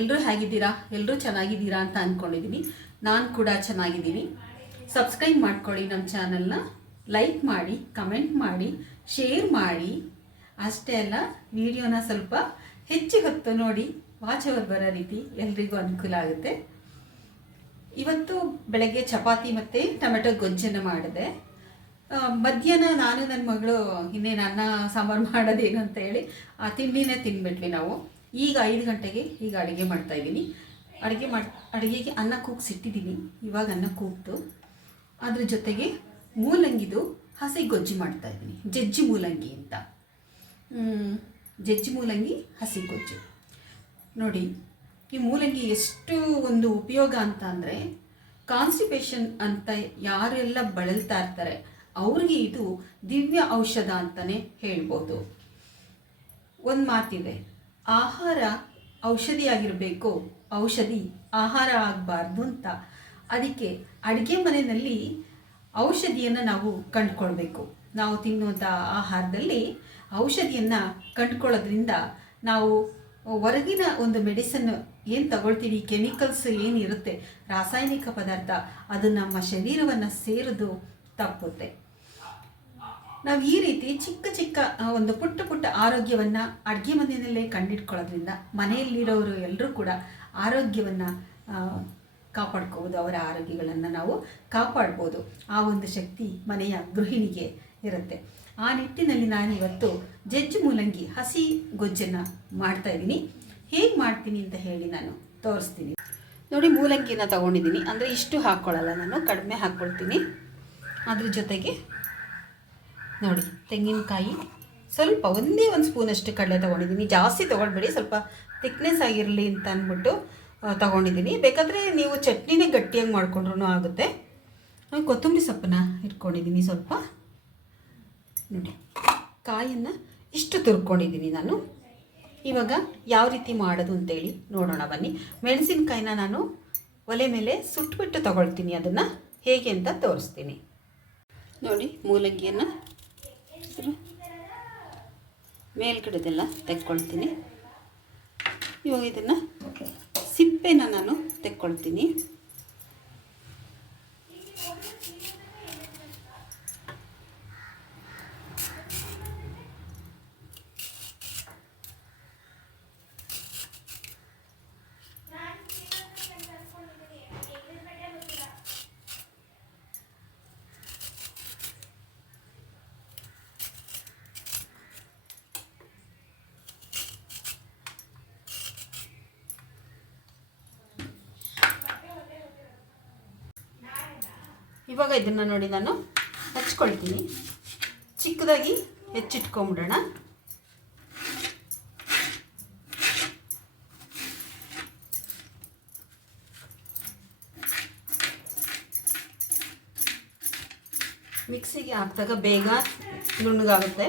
ಎಲ್ಲರೂ ಹೇಗಿದ್ದೀರಾ? ಎಲ್ಲರೂ ಚೆನ್ನಾಗಿದ್ದೀರಾ ಅಂತ ಅಂದ್ಕೊಂಡಿದ್ದೀನಿ. ನಾನು ಕೂಡ ಚೆನ್ನಾಗಿದ್ದೀನಿ. ಸಬ್ಸ್ಕ್ರೈಬ್ ಮಾಡ್ಕೊಳ್ಳಿ ನಮ್ಮ ಚಾನಲ್ನ, ಲೈಕ್ ಮಾಡಿ, ಕಮೆಂಟ್ ಮಾಡಿ, ಶೇರ್ ಮಾಡಿ. ಅಷ್ಟೇ ಅಲ್ಲ, ವಿಡಿಯೋನ ಸ್ವಲ್ಪ ಹೆಚ್ಚು ಹೊತ್ತು ನೋಡಿ, ವಾಚ್ ಓವರ್ ಬರೋ ರೀತಿ ಎಲ್ರಿಗೂ ಅನುಕೂಲ ಆಗುತ್ತೆ. ಇವತ್ತು ಬೆಳಗ್ಗೆ ಚಪಾತಿ ಮತ್ತು ಟೊಮೆಟೊ ಗೊಜ್ಜನ್ನು ಮಾಡಿದೆ. ಮಧ್ಯಾಹ್ನ ನಾನು ನನ್ನ ಮಗಳು ಇನ್ನೇನು ಅನ್ನ ಸಾಂಬಾರು ಮಾಡೋದೇನು ಅಂತ ಹೇಳಿ ಆ ತಿಂಡಿನೇ ತಿಂದ್ಬಿಟ್ವಿ ನಾವು. ಈಗ 5 ಗಂಟೆಗೆ ಈಗ ಅಡುಗೆ ಮಾಡ್ತಾಯಿದ್ದೀನಿ. ಅಡುಗೆಗೆ ಅನ್ನ ಕೂಗಿಸಿಟ್ಟಿದ್ದೀನಿ. ಇವಾಗ ಅನ್ನ ಕೂಗ್ತು. ಅದ್ರ ಜೊತೆಗೆ ಮೂಲಂಗಿದು ಹಸಿ ಗೊಜ್ಜು ಮಾಡ್ತಾಯಿದ್ದೀನಿ. ಜಜ್ಜಿ ಮೂಲಂಗಿ ಅಂತ, ಜಜ್ಜಿ ಮೂಲಂಗಿ ಹಸಿ ಗೊಜ್ಜು. ನೋಡಿ, ಈ ಮೂಲಂಗಿ ಎಷ್ಟು ಒಂದು ಉಪಯೋಗ ಅಂತ ಅಂದರೆ, ಕಾನ್ಸ್ಟಿಪೇಷನ್ ಅಂತ ಯಾರೆಲ್ಲ ಬಳಲ್ತಾ ಇರ್ತಾರೆ ಅವ್ರಿಗೆ ಇದು ದಿವ್ಯ ಔಷಧ ಅಂತಲೇ ಹೇಳ್ಬೋದು. ಒಂದು ಮಾತಿದೆ, ಆಹಾರ ಔಷಧಿಯಾಗಿರಬೇಕು, ಔಷಧಿ ಆಹಾರ ಆಗಬಾರ್ದು ಅಂತ. ಅದಕ್ಕೆ ಅಡುಗೆ ಮನೆಯಲ್ಲಿ ಔಷಧಿಯನ್ನು ನಾವು ಕಂಡುಕೊಳ್ಬೇಕು. ನಾವು ತಿನ್ನುವಂಥ ಆಹಾರದಲ್ಲಿ ಔಷಧಿಯನ್ನು ಕಂಡುಕೊಳ್ಳೋದ್ರಿಂದ ನಾವು ಹೊರಗಿನ ಒಂದು ಮೆಡಿಸನ್ ಏನು ತಗೊಳ್ತೀವಿ, ಕೆಮಿಕಲ್ಸ್ ಏನಿರುತ್ತೆ, ರಾಸಾಯನಿಕ ಪದಾರ್ಥ, ಅದು ನಮ್ಮ ಶರೀರವನ್ನು ಸೇರೋದು ತಪ್ಪುತ್ತೆ. ನಾವು ಈ ರೀತಿ ಚಿಕ್ಕ ಚಿಕ್ಕ ಒಂದು ಪುಟ್ಟ ಆರೋಗ್ಯವನ್ನು ಅಡುಗೆ ಮನೆಯಲ್ಲೇ ಕಂಡಿಡ್ಕೊಳ್ಳೋದ್ರಿಂದ ಮನೆಯಲ್ಲಿರೋರು ಎಲ್ಲರೂ ಕೂಡ ಆರೋಗ್ಯವನ್ನು ಕಾಪಾಡ್ಕೋಬೋದು. ಅವರ ಆರೋಗ್ಯಗಳನ್ನು ನಾವು ಕಾಪಾಡ್ಬೋದು. ಆ ಒಂದು ಶಕ್ತಿ ಮನೆಯ ಗೃಹಿಣಿಗೆ ಇರುತ್ತೆ. ಆ ನಿಟ್ಟಿನಲ್ಲಿ ನಾನಿವತ್ತು ಜಜ್ಜಿ ಮೂಲಂಗಿ ಹಸಿ ಗೊಜ್ಜನ್ನು ಮಾಡ್ತಾಯಿದ್ದೀನಿ. ಹೇಗೆ ಮಾಡ್ತೀನಿ ಅಂತ ಹೇಳಿ ನಾನು ತೋರಿಸ್ತೀನಿ. ನೋಡಿ, ಮೂಲಂಗಿನ ತೊಗೊಂಡಿದ್ದೀನಿ. ಅಂದರೆ ಇಷ್ಟು ಹಾಕ್ಕೊಳ್ಳಲ್ಲ, ನಾನು ಕಡಿಮೆ ಹಾಕ್ಕೊಳ್ತೀನಿ. ಅದ್ರ ಜೊತೆಗೆ ನೋಡಿ, ತೆಂಗಿನಕಾಯಿ ಸ್ವಲ್ಪ ಒಂದೇ ಒಂದು ಸ್ಪೂನಷ್ಟು ಕಡಲೆ ತೊಗೊಂಡಿದ್ದೀನಿ. ಜಾಸ್ತಿ ತೊಗೊಳ್ಬೇಡಿ, ಸ್ವಲ್ಪ ಥಿಕ್ನೆಸ್ ಆಗಿರಲಿ ಅಂತ ಅಂದ್ಬಿಟ್ಟು ತೊಗೊಂಡಿದ್ದೀನಿ. ಬೇಕಾದರೆ ನೀವು ಚಟ್ನಿನೇ ಗಟ್ಟಿಯಾಗಿ ಮಾಡ್ಕೊಂಡ್ರೂ ಆಗುತ್ತೆ. ಕೊತ್ತಂಬರಿ ಸೊಪ್ಪನ್ನು ಇಟ್ಕೊಂಡಿದ್ದೀನಿ ಸ್ವಲ್ಪ. ನೋಡಿ, ಕಾಯನ್ನು ಇಷ್ಟು ತುರ್ಕೊಂಡಿದ್ದೀನಿ ನಾನು. ಇವಾಗ ಯಾವ ರೀತಿ ಮಾಡೋದು ಅಂತೇಳಿ ನೋಡೋಣ ಬನ್ನಿ. ಮೆಣಸಿನ್ಕಾಯಿನ ನಾನು ಒಲೆ ಮೇಲೆ ಸುಟ್ಬಿಟ್ಟು ತೊಗೊಳ್ತೀನಿ. ಅದನ್ನು ಹೇಗೆ ಅಂತ ತೋರಿಸ್ತೀನಿ. ನೋಡಿ, ಮೂಲಂಗಿಯನ್ನು ಮೇಲ್ಗಡೆದೆಲ್ಲ ತೆಕ್ಕೊಳ್ತೀನಿ. ಇವಾಗ ಇದನ್ನು ಸಿಪ್ಪೆನ ನಾನು ತೆಕ್ಕೊಳ್ತೀನಿ. ಇವಾಗ ಇದನ್ನು ನೋಡಿ ನಾನು ಹಚ್ಕೊಳ್ತೀನಿ. ಚಿಕ್ಕದಾಗಿ ಹೆಚ್ಚಿಟ್ಕೊಂಬಿಡೋಣ. ಮಿಕ್ಸಿಗೆ ಹಾಕಿದಾಗ ಬೇಗ ನುಣ್ಣಗಾಗುತ್ತೆ.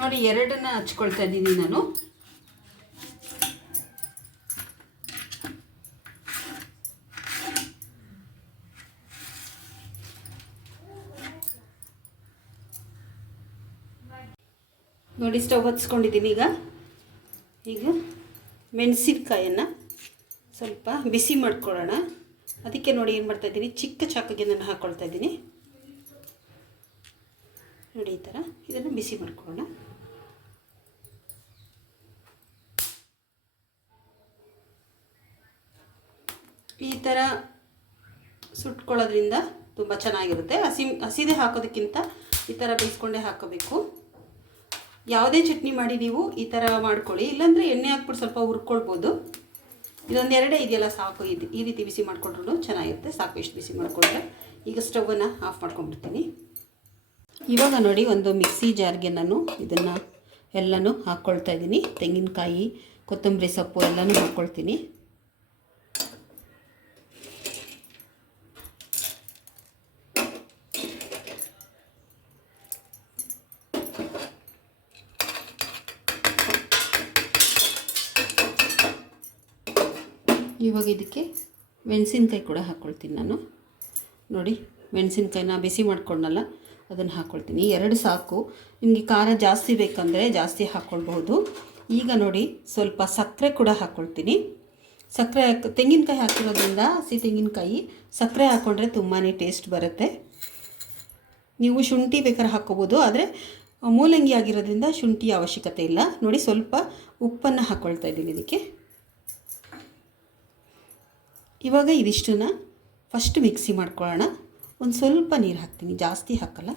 ನೋಡಿ, 2 ಹಚ್ಕೊಳ್ತಾ ಇದ್ದೀನಿ ನಾನು. ನೋಡಿ, ಸ್ಟವ್ ಹಚ್ಕೊಂಡಿದ್ದೀನಿ. ಈಗ ಮೆಣಸಿನಕಾಯನ್ನು ಸ್ವಲ್ಪ ಬಿಸಿ ಮಾಡ್ಕೊಳ್ಳೋಣ. ಅದಕ್ಕೆ ನೋಡಿ ಏನು ಮಾಡ್ತಾಯಿದ್ದೀನಿ, ಚಿಕ್ಕ ಚಾಕುಗೆ ನಾನು ಹಾಕ್ಕೊಳ್ತಾ ಇದ್ದೀನಿ. ನೋಡಿ, ಈ ಥರ ಇದನ್ನು ಬಿಸಿ ಮಾಡ್ಕೊಳ್ಳೋಣ. ಈ ಥರ ಸುಟ್ಕೊಳ್ಳೋದ್ರಿಂದ ತುಂಬ ಚೆನ್ನಾಗಿರುತ್ತೆ. ಹಸಿದೇ ಹಾಕೋದಕ್ಕಿಂತ ಈ ಥರ ಬೇಯಿಸ್ಕೊಂಡೇ ಹಾಕೋಬೇಕು. ಯಾವುದೇ ಚಟ್ನಿ ಮಾಡಿ ನೀವು ಈ ಥರ ಮಾಡ್ಕೊಳ್ಳಿ, ಇಲ್ಲಾಂದರೆ ಎಣ್ಣೆ ಹಾಕ್ಬಿಟ್ಟು ಸ್ವಲ್ಪ ಹುರ್ಕೊಳ್ಬೋದು. ಇದೊಂದು 2 ಇದೆಯಲ್ಲ ಸಾಕು. ಈ ರೀತಿ ಬಿಸಿ ಮಾಡಿಕೊಂಡ್ರೂ ಚೆನ್ನಾಗಿರುತ್ತೆ. ಸಾಕು, ಇಷ್ಟು ಬಿಸಿ ಮಾಡಿಕೊಂಡ್ರೆ. ಈಗ ಸ್ಟವನ್ನು ಆಫ್ ಮಾಡ್ಕೊಂಡ್ಬಿಡ್ತೀನಿ. ಇವಾಗ ನೋಡಿ, ಒಂದು ಮಿಕ್ಸಿ ಜಾರ್ಗೆ ನಾನು ಇದನ್ನು ಎಲ್ಲನೂ ಹಾಕ್ಕೊಳ್ತಾ ಇದ್ದೀನಿ. ತೆಂಗಿನಕಾಯಿ, ಕೊತ್ತಂಬರಿ ಸೊಪ್ಪು ಎಲ್ಲನೂ ಹಾಕ್ಕೊಳ್ತೀನಿ. ಇವಾಗ ಇದಕ್ಕೆ ಮೆಣಸಿನ್ಕಾಯಿ ಕೂಡ ಹಾಕ್ಕೊಳ್ತೀನಿ ನಾನು. ನೋಡಿ, ಮೆಣಸಿನ್ಕಾಯಿನ ಬಿಸಿ ಮಾಡ್ಕೊಂಡಲ್ಲ ಅದನ್ನು ಹಾಕ್ಕೊಳ್ತೀನಿ. 2 ಸಾಕು. ನಿಮಗೆ ಖಾರ ಜಾಸ್ತಿ ಬೇಕಂದರೆ ಜಾಸ್ತಿ ಹಾಕ್ಕೊಳ್ಬಹುದು. ಈಗ ನೋಡಿ ಸ್ವಲ್ಪ ಸಕ್ಕರೆ ಕೂಡ ಹಾಕ್ಕೊಳ್ತೀನಿ. ಸಕ್ಕರೆ ತೆಂಗಿನಕಾಯಿ ಹಾಕಿರೋದ್ರಿಂದ ಹಸಿ ತೆಂಗಿನಕಾಯಿ ಸಕ್ಕರೆ ಹಾಕ್ಕೊಂಡ್ರೆ ತುಂಬಾ ಟೇಸ್ಟ್ ಬರುತ್ತೆ. ನೀವು ಶುಂಠಿ ಬೇಕಾದ್ರೆ ಹಾಕ್ಕೋಬೋದು, ಆದರೆ ಮೂಲಂಗಿ ಆಗಿರೋದ್ರಿಂದ ಶುಂಠಿ ಅವಶ್ಯಕತೆ ಇಲ್ಲ. ನೋಡಿ, ಸ್ವಲ್ಪ ಉಪ್ಪನ್ನು ಹಾಕ್ಕೊಳ್ತಾ ಇದ್ದೀನಿ ಇದಕ್ಕೆ. ಇವಾಗ ಇದಿಷ್ಟನ್ನು ಫಸ್ಟ್ ಮಿಕ್ಸಿ ಮಾಡ್ಕೊಳ್ಳೋಣ. ಒಂದು ಸ್ವಲ್ಪ ನೀರು ಹಾಕ್ತೀನಿ, ಜಾಸ್ತಿ ಹಾಕಲ್ಲ.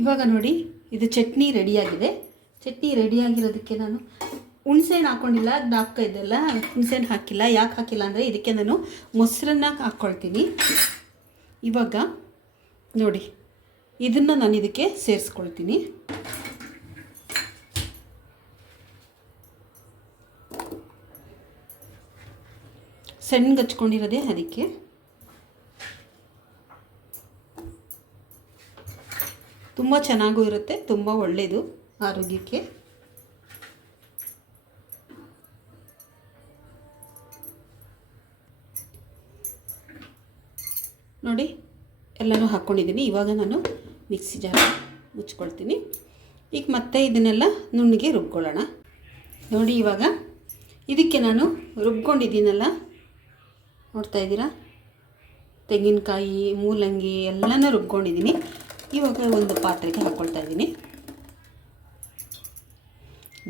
ಇವಾಗ ನೋಡಿ, ಇದು ಚಟ್ನಿ ರೆಡಿಯಾಗಿದೆ. ಚಟ್ನಿ ರೆಡಿಯಾಗಿರೋದಕ್ಕೆ ನಾನು ಹುಣಸೆಹಣ್ಣು ಹಾಕ್ಕೊಂಡಿಲ್ಲ, ದಾಪ್ಕ ಇದೆಲ್ಲ ಹುಣಸೆಹಣ್ಣು ಹಾಕಿಲ್ಲ. ಯಾಕೆ ಹಾಕಿಲ್ಲ ಅಂದರೆ ಇದಕ್ಕೆ ನಾನು ಮೊಸರನ್ನ ಹಾಕ್ಕೊಳ್ತೀನಿ. ಇವಾಗ ನೋಡಿ, ಇದನ್ನು ನಾನು ಇದಕ್ಕೆ ಸೇರಿಸ್ಕೊಳ್ತೀನಿ. ಸಣ್ಣಗೆ ಹಚ್ಕೊಂಡಿರೋದೇ ಅದಕ್ಕೆ. ತುಂಬ ಚೆನ್ನಾಗೂ ಇರುತ್ತೆ, ತುಂಬ ಒಳ್ಳೆಯದು ಆರೋಗ್ಯಕ್ಕೆ. ನೋಡಿ, ಎಲ್ಲನೂ ಹಾಕ್ಕೊಂಡಿದ್ದೀನಿ. ಇವಾಗ ನಾನು ಮಿಕ್ಸಿ ಜಾರ್ ಮುಚ್ಕೊಳ್ತೀನಿ. ಈಗ ಮತ್ತೆ ಇದನ್ನೆಲ್ಲ ನುಣ್ಣಗೆ ರುಬ್ಕೊಳ್ಳೋಣ. ನೋಡಿ, ಇವಾಗ ಇದಕ್ಕೆ ನಾನು ರುಬ್ಕೊಂಡಿದ್ದೀನಲ್ಲ, ನೋಡ್ತಾ ಇದ್ದೀರಾ, ತೆಂಗಿನಕಾಯಿ, ಮೂಲಂಗಿ ಎಲ್ಲನೂ ರುಬ್ಕೊಂಡಿದ್ದೀನಿ. ಇವಾಗ ಒಂದು ಪಾತ್ರೆಗೆ ಹಾಕ್ಕೊಳ್ತಾ ಇದ್ದೀನಿ.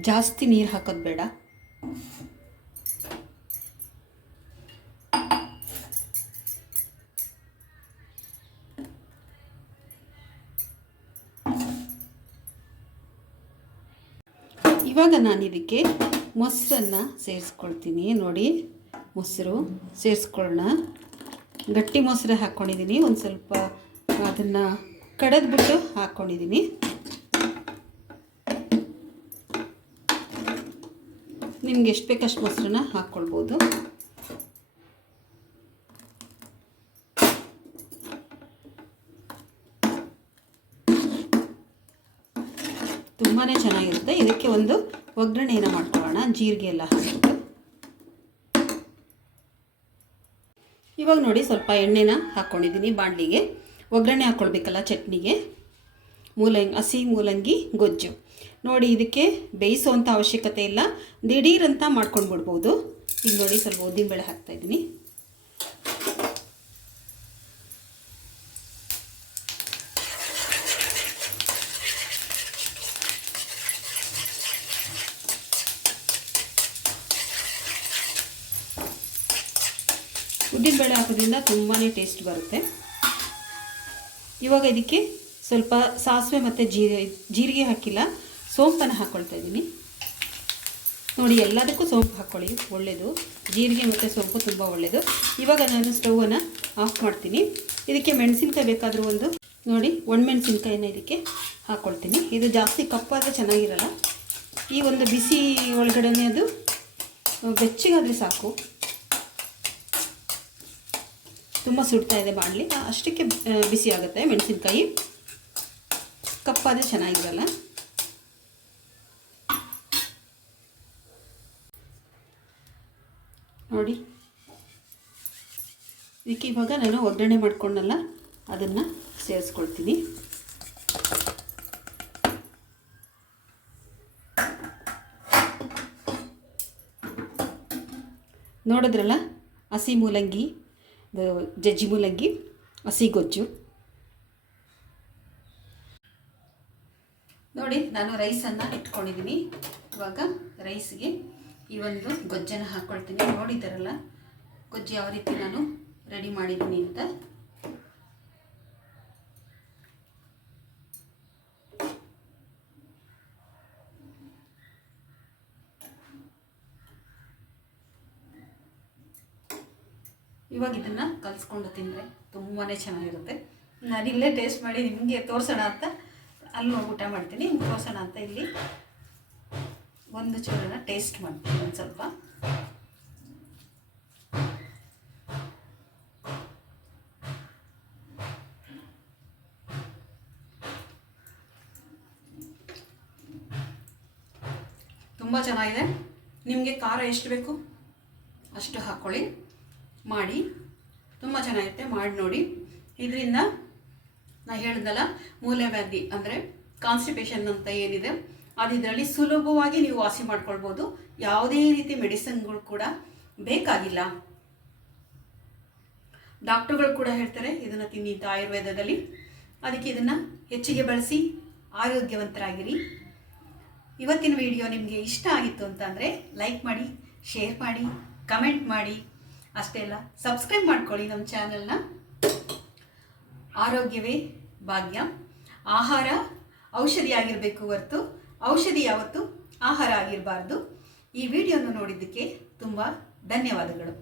ಜಾಸ್ತಿ ನೀರು ಹಾಕೋದು ಬೇಡ. ಇವಾಗ ನಾನು ಇದಕ್ಕೆ ಮೊಸರನ್ನು ಸೇರಿಸ್ಕೊಳ್ತೀನಿ. ನೋಡಿ, ಮೊಸರು ಸೇರಿಸ್ಕೊಳ್ಳೋಣ. ಗಟ್ಟಿ ಮೊಸರು ಹಾಕ್ಕೊಂಡಿದ್ದೀನಿ. ಒಂದು ಸ್ವಲ್ಪ ಅದನ್ನು ಕಡೆದ್ಬಿಟ್ಟು ಹಾಕ್ಕೊಂಡಿದ್ದೀನಿ. ನಿಮ್ಗೆ ಎಷ್ಟು ಬೇಕಷ್ಟು ಮೊಸರನ್ನ ಹಾಕ್ಕೊಳ್ಬೋದು. ತುಂಬಾ ಚೆನ್ನಾಗಿರುತ್ತೆ. ಇದಕ್ಕೆ ಒಂದು ಒಗ್ಗರಣೆಯನ್ನು ಮಾಡ್ಕೊಳ್ಳೋಣ, ಜೀರಿಗೆ ಎಲ್ಲ ಹಾಕ್ಬಿಟ್ಟು. ಇವಾಗ ನೋಡಿ, ಸ್ವಲ್ಪ ಎಣ್ಣೆನ ಹಾಕ್ಕೊಂಡಿದ್ದೀನಿ ಬಾಣಲಿಗೆ. ಒಗ್ಗರಣೆ ಹಾಕ್ಕೊಳ್ಬೇಕಲ್ಲ ಚಟ್ನಿಗೆ. ಹಸಿ ಮೂಲಂಗಿ ಗೊಜ್ಜು. ನೋಡಿ, ಇದಕ್ಕೆ ಬೇಯಿಸುವಂಥ ಅವಶ್ಯಕತೆ ಇಲ್ಲ, ದಿಢೀರಂತ ಮಾಡ್ಕೊಂಡು ಬಿಡ್ಬೋದು. ಈಗ ನೋಡಿ, ಸ್ವಲ್ಪ ಉದ್ದಿನಬೇಳೆ ಹಾಕ್ತಾಯಿದ್ದೀನಿ. ಉದ್ದಿನಬೇಳೆ ಹಾಕೋದ್ರಿಂದ ತುಂಬಾ ಟೇಸ್ಟ್ ಬರುತ್ತೆ. ಇವಾಗ ಇದಕ್ಕೆ ಸ್ವಲ್ಪ ಸಾಸಿವೆ ಮತ್ತು ಜೀರಿಗೆ ಹಾಕಿಲ್ಲ, ಸೋಂಪನ್ನು ಹಾಕ್ಕೊಳ್ತಾ ಇದ್ದೀನಿ. ನೋಡಿ, ಎಲ್ಲದಕ್ಕೂ ಸೋಂಪು ಹಾಕ್ಕೊಳ್ಳಿ, ಒಳ್ಳೆಯದು. ಜೀರಿಗೆ ಮತ್ತು ಸೋಂಪು ತುಂಬ ಒಳ್ಳೆಯದು. ಇವಾಗ ನಾನು ಸ್ಟವನ್ನು ಆಫ್ ಮಾಡ್ತೀನಿ. ಇದಕ್ಕೆ ಮೆಣಸಿನ್ಕಾಯಿ ಬೇಕಾದರೂ ನೋಡಿ, ಒಣಮೆಣಸಿನ್ಕಾಯಿನ ಇದಕ್ಕೆ ಹಾಕ್ಕೊಳ್ತೀನಿ. ಇದು ಜಾಸ್ತಿ ಕಪ್ಪಾದರೆ ಚೆನ್ನಾಗಿರಲ್ಲ. ಈ ಒಂದು ಬಿಸಿ ಒಳಗಡೆ ಅದು ಬೆಚ್ಚಗಾದರೆ ಸಾಕು. ತುಂಬ ಸುಡ್ತಾ ಇದೆ ಬಾಣಲಿ, ಅಷ್ಟಕ್ಕೆ ಬಿಸಿ ಆಗುತ್ತೆ. ಮೆಣಸಿನ್ಕಾಯಿ ಕಪ್ಪಾದರೆ ಚೆನ್ನಾಗಿರಲ್ಲ. ನೋಡಿ, ಇದಕ್ಕೆ ಇವಾಗ ನಾನು ಒಗ್ಗರಣೆ ಮಾಡ್ಕೊಂಡಲ್ಲ ಅದನ್ನು ಸೇರಿಸ್ಕೊಳ್ತೀನಿ. ನೋಡಿದ್ರಲ್ಲ, ಹಸಿ ಮೂಲಂಗಿ, ಜಜ್ಜಿ ಮೂಲಂಗಿ ಹಸಿ ಗೊಜ್ಜು. ನೋಡಿ, ನಾನು ರೈಸನ್ನು ಇಟ್ಕೊಂಡಿದ್ದೀನಿ. ಇವಾಗ ರೈಸ್ಗೆ ಈ ಒಂದು ಗೊಜ್ಜನ್ನು ಹಾಕ್ಕೊಳ್ತೀನಿ. ನೋಡಿದ್ದಾರಲ್ಲ ಗೊಜ್ಜು ಯಾವ ರೀತಿ ನಾನು ರೆಡಿ ಮಾಡಿದ್ದೀನಿ ಅಂತ. ಇವಾಗ ಇದನ್ನು ಕಲಿಸ್ಕೊಂಡು ತಿಂದರೆ ತುಂಬಾ ಚೆನ್ನಾಗಿರುತ್ತೆ. ನಾನಿಲ್ಲೇ ಟೇಸ್ಟ್ ಮಾಡಿ ನಿಮಗೆ ತೋರಿಸೋಣ ಅಂತ ಅಲ್ಲಿ ಊಟ ಮಾಡ್ತೀನಿ. ನಿಮ್ಗೆ ತೋರಿಸೋಣ ಅಂತ ಇಲ್ಲಿ ಒಂದು ಚೂರನ್ನ ಟೇಸ್ಟ್ ಮಾಡ್ತೀನಿ. ಒಂದು ಸ್ವಲ್ಪ ತುಂಬ ಚೆನ್ನಾಗಿದೆ. ನಿಮಗೆ ಖಾರ ಎಷ್ಟು ಬೇಕು ಅಷ್ಟು ಹಾಕ್ಕೊಳ್ಳಿ, ಮಾಡಿ ತುಂಬ ಚೆನ್ನಾಗಿರುತ್ತೆ. ಮಾಡಿ ನೋಡಿ. ಇದರಿಂದ ನಾನು ಹೇಳಿದ್ನಲ್ಲ ಮೂಲವ್ಯಾಧಿ ಅಂದರೆ ಕಾನ್ಸ್ಟಿಪೇಷನ್ ಅಂತ ಏನಿದೆ ಅದು ಇದರಲ್ಲಿ ಸುಲಭವಾಗಿ ನೀವು ವಾಸಿ ಮಾಡ್ಕೊಳ್ಬೋದು. ಯಾವುದೇ ರೀತಿ ಮೆಡಿಸಿನ್ಗಳು ಕೂಡ ಬೇಕಾಗಿಲ್ಲ. ಡಾಕ್ಟರ್ಗಳು ಕೂಡ ಹೇಳ್ತಾರೆ ಇದನ್ನು ತಿನ್ನಿ ಅಂತ ಆಯುರ್ವೇದದಲ್ಲಿ. ಅದಕ್ಕೆ ಇದನ್ನು ಹೆಚ್ಚಿಗೆ ಬಳಸಿ ಆರೋಗ್ಯವಂತರಾಗಿರಿ. ಇವತ್ತಿನ ವಿಡಿಯೋ ನಿಮಗೆ ಇಷ್ಟ ಆಗಿತ್ತು ಅಂತಂದರೆ ಲೈಕ್ ಮಾಡಿ, ಶೇರ್ ಮಾಡಿ, ಕಮೆಂಟ್ ಮಾಡಿ. ಅಷ್ಟೇ ಅಲ್ಲ, ಸಬ್ಸ್ಕ್ರೈಬ್ ಮಾಡ್ಕೊಳ್ಳಿ ನಮ್ಮ ಚಾನಲ್ನ. ಆರೋಗ್ಯವೇ ಭಾಗ್ಯ. ಆಹಾರ ಔಷಧಿ ಆಗಿರಬೇಕು ಹೊರತು ಔಷಧಿ ಯಾವತ್ತೂ ಆಹಾರ ಆಗಿರಬಾರ್ದು. ಈ ವಿಡಿಯೋನ ನೋಡಿದ್ದಕ್ಕೆ ತುಂಬ ಧನ್ಯವಾದಗಳು.